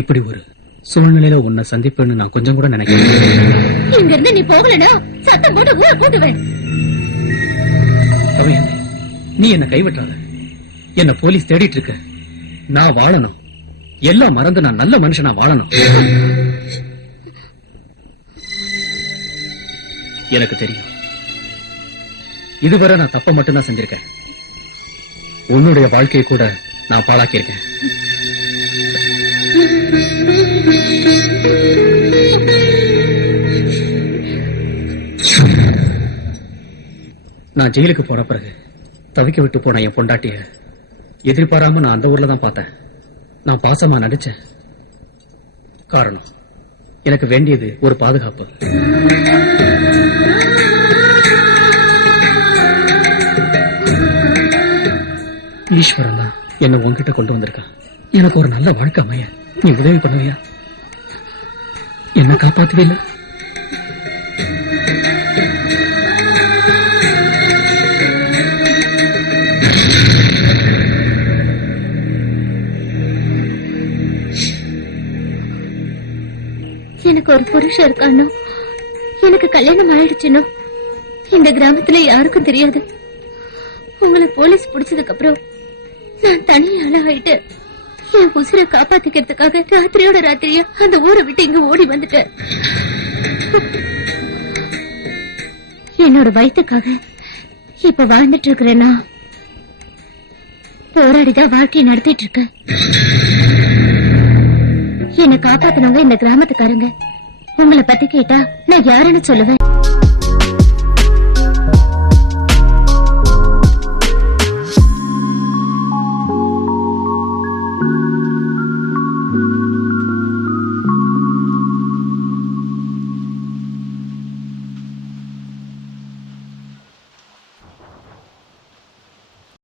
இப்படி ஒரு சூழ்நிலையில உன்னை சந்திப்பேன்னு நான் கொஞ்சம் கூட நினைக்கிறேன். இங்க இருந்து நீ போகலனா சத்தம் போட்டு ஊரை போட்டுவேன். நீ என்ன கைவிட்டாத. என்ன போலீஸ் தேடிட்டு இருக்க. நான் வாழணும். எல்லாம் மறந்து நான் நல்ல மனுஷனா வாழணும். எனக்கு தெரியும். இதுவரை நான் தப்ப மட்டும்தான் செஞ்சிருக்கேன். உன்னுடைய வாழ்க்கையை கூட நான் பாழாக்கியிருக்கேன். நான் ஜெயிலுக்கு போற பிறகு தவிக்க விட்டு போன என் பொண்டாட்டிய எதிர்பாராம நான் அந்த ஊர்ல தான் பார்த்தேன். நான் பாசமா நடிச்சேன். காரணம் எனக்கு வேண்டியது ஒரு பாதுகாப்பு. ஈஸ்வரன் தான் என்ன உன்கிட்ட கொண்டு வந்திருக்கான். எனக்கு ஒரு நல்ல வாழ்க்கை அமைய நீ உதவி பண்ணுவியா? என்ன காப்பாத்துவில்லை? எனக்கு ஒரு புருஷன் இருக்கானோ, எனக்கு கல்யாணம் ஆயிடுச்சுனோ இந்த கிராமத்துல யாருக்கும் தெரியாது. உங்களை போலீஸ் பிடிச்சதுக்கு அப்புறம் நான் தனியால ஆயிட்டு என் உசுரை காப்பாத்திக்கிறதுக்காக ராத்திரியோட ராத்திரியா அந்த ஊரை விட்டு இங்க ஓடி வந்துட்டேன். என்னோட வயிற்றுக்காக இப்ப வாழ்ந்துட்டு இருக்கிறேன்னா போராடிதான் வாழ்க்கையை நடத்திட்டு இருக்கேன். என்னை காப்பாத்தினவங்க இந்த கிராமத்துக்காரங்க. உங்களை பத்தி கேட்டா நான் யாருன்னு சொல்லுவேன்?